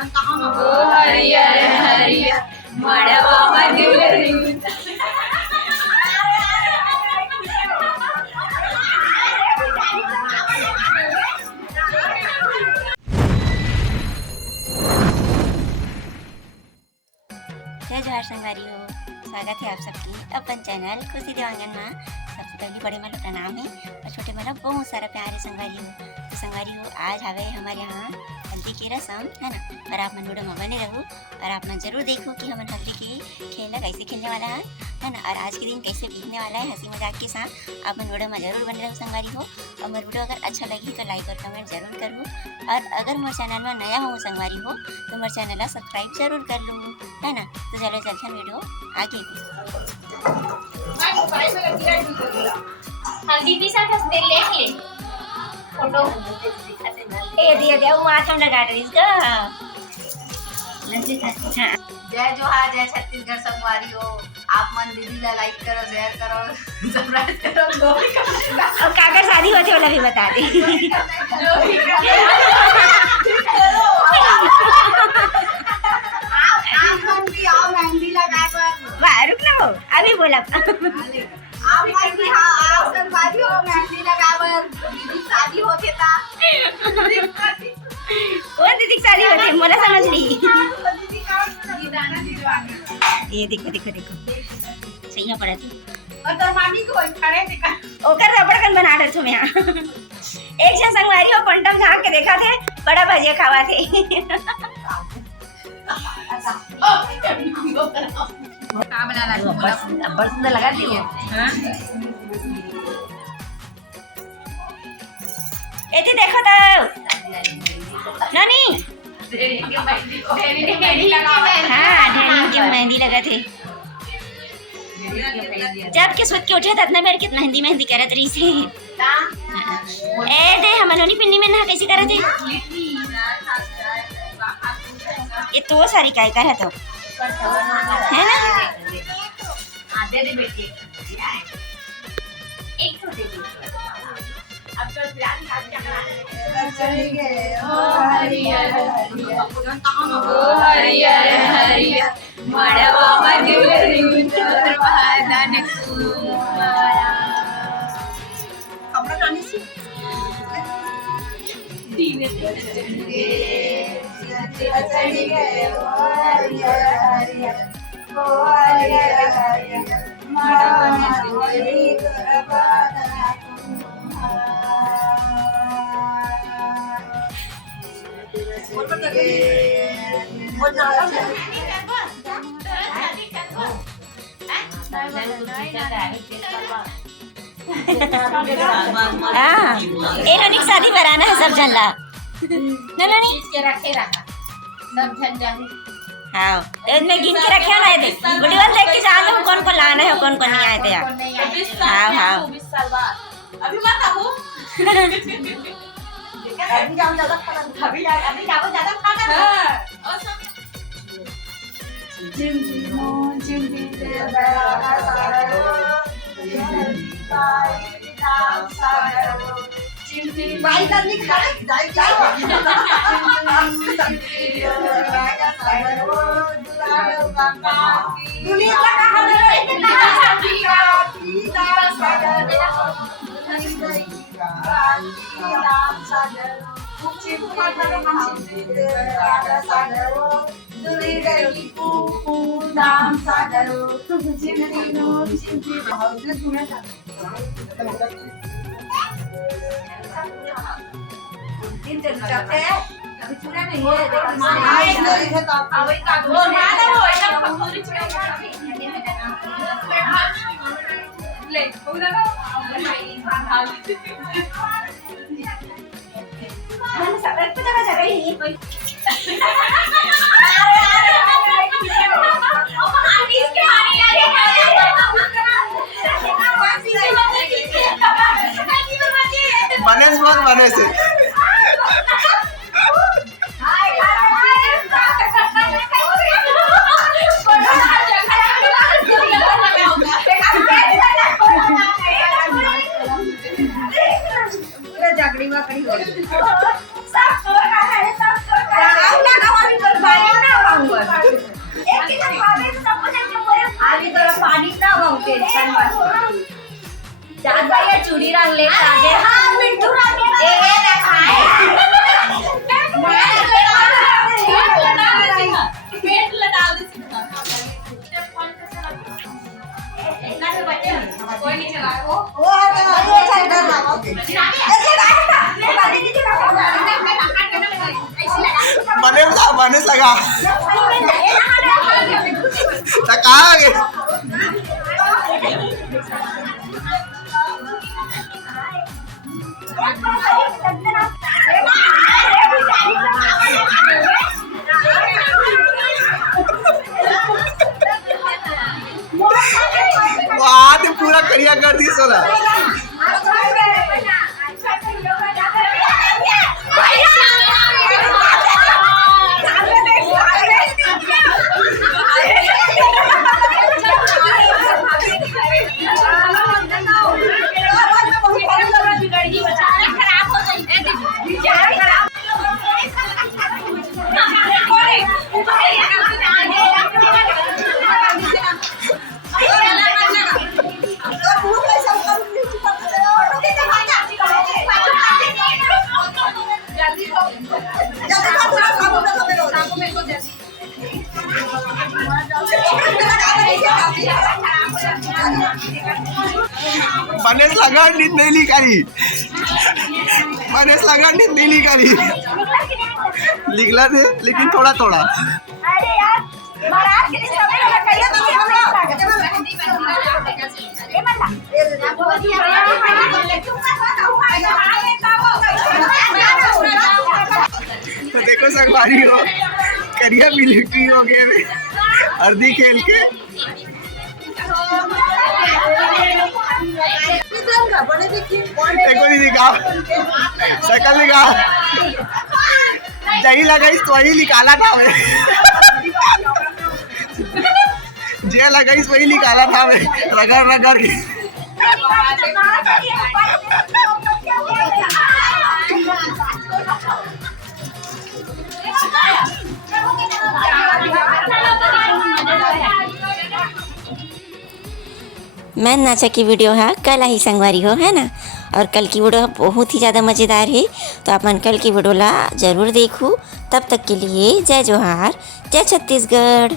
हरियर हरियर मड़वा में जय जोहार संगवारियों, स्वागत है आप सबकी अपन चैनल खुशी देवांगन में। सबसे पहले बड़े मतलब प्रणाम है और छोटे मतलब बहुत सारा प्यार है संगवारियों। तो संगवारियों आज हवे हमारे यहाँ हल्दी की रस्म है ना, और आप मन वीडियो में बने रहो और आप मन जरूर देखो कि हम हल्दी की खेलना कैसे खेलने वाला है ना, और आज के दिन कैसे बीतने वाला है हंसी मजाक के साथ। आप मन वीडियो में जरूर बने रहो संगवारी हो, और मेरे वीडियो अगर अच्छा लगी तो लाइक और कमेंट जरूर करो, और अगर मेरे चैनल में नया हो संगवारी हो तो मेरे चैनल सब्सक्राइब जरूर कर लो है ना। तो चलो चलते हैं वीडियो आगे। हल्दी के साथ हंसते ले फोटो ए दिया दिया वो माथा में लगा रही इसका। जय जोहार, जय छत्तीसगढ़ संगवारी हो। आप मन दीदी ला लाइक करो, शेयर करो, सब्सक्राइब करो, और काकर शादी होते वाला भी बता दे। आप मन भी आओ मेहंदी लगा कर। रुक ना वो अभी बोला। आप मन भी आओ संगवारी हो मेहंदी लगावर। दीदी शादी होते ता कौन दीदी की शादी होती है मोला समझ ली। दीदी का दीदाना दिलवाना। ये देखो देखो देखो सही है पड़ा थी और तो मामी को खड़े देखा ओकर रबड़ कन बना डर छो मैं। एक जन संगवारी हो पंटम झांक के देखा थे बड़ा भजिया खावा थे। का बना ला बड़ सुंदर लगा थी वो। हां एती देखो तो नानी ढेरी के मेहंदी लगावा। हाँ ढेरी के मेहंदी लगा थे। जब के सोच के उठे था इतना मेरे कितना मेहंदी मेहंदी करत रही से। ए दे हम लोनी पिन्नी में ना कैसे करत है ये तो सारी काय कर है तो है ना। दे दे बेटी एक छोटे दे। अब तो प्यार का क्या चलेंगे ओ हरियर हरियर हरियर मड़वा में चरवादन कुमारा। कमरा नानी सी दीने चलेंगे ओ हरियर हरियर ओ हरियर हरियर मड़वा में चरवादन शादी कराना है सब जन ला के रखे रखा सब जन जन। हाँ तो मैं गिन के रखे ना थे वीडियो देख के जान लो कौन कौन लाना है कौन कौन नहीं आए थे यार। हाँ हाँ 20 साल बाद अभी मत आओ। अभी जाओ ज्यादा खाना अभी जाओ ज्यादा खाना। जिम जिम दे बड़ा सारो नाम सारो जिम जिम भाई करनी खाना जाए जाओ। दुनिया का कहां है नाम सागर चिम दुली गई पू नाम सागर चिमनी चिमनी बहुत सुना था। दिन चल जाते हैं अभी सुना नहीं है देखो तो अभी का वो ना हो एकदम खखोरी चढ़ा ले पूरा मैंने सब एक जगह जगह ही कोई बनेस बहुत बने से जागड़ी में कहीं हो सब तो का है सब तो का फिर अगले आगे हां मिट्टू ये दिखाए पेट लगा दे सीधा इतना से बचे कोई नहीं चला वो ये साइड बने लगा कहाँ गए वहाँ तो पूरा करिया कर दी सोना बनेस लगा नींद नहीं ली करी बनेस लगा नींद नहीं ली करी लिखला थे लेकिन थोड़ा थोड़ा अरे यार महाराज के समय में कहिए तो तो देखो संगवारी हो करिया मिलिट्री हो गए अर्दी खेल के देखो दीदी का शकल दिखा जही लगाई तो वही निकाला था मैं जे लगाई वही निकाला था मैं रगड़ रगड़ के मैं नाचा की वीडियो है कल ही संगवारी हो है ना। और कल की वीडियो बहुत ही ज़्यादा मज़ेदार है, तो अपन कल की वीडियो ला ज़रूर देखूँ। तब तक के लिए जय जोहार, जय छत्तीसगढ़।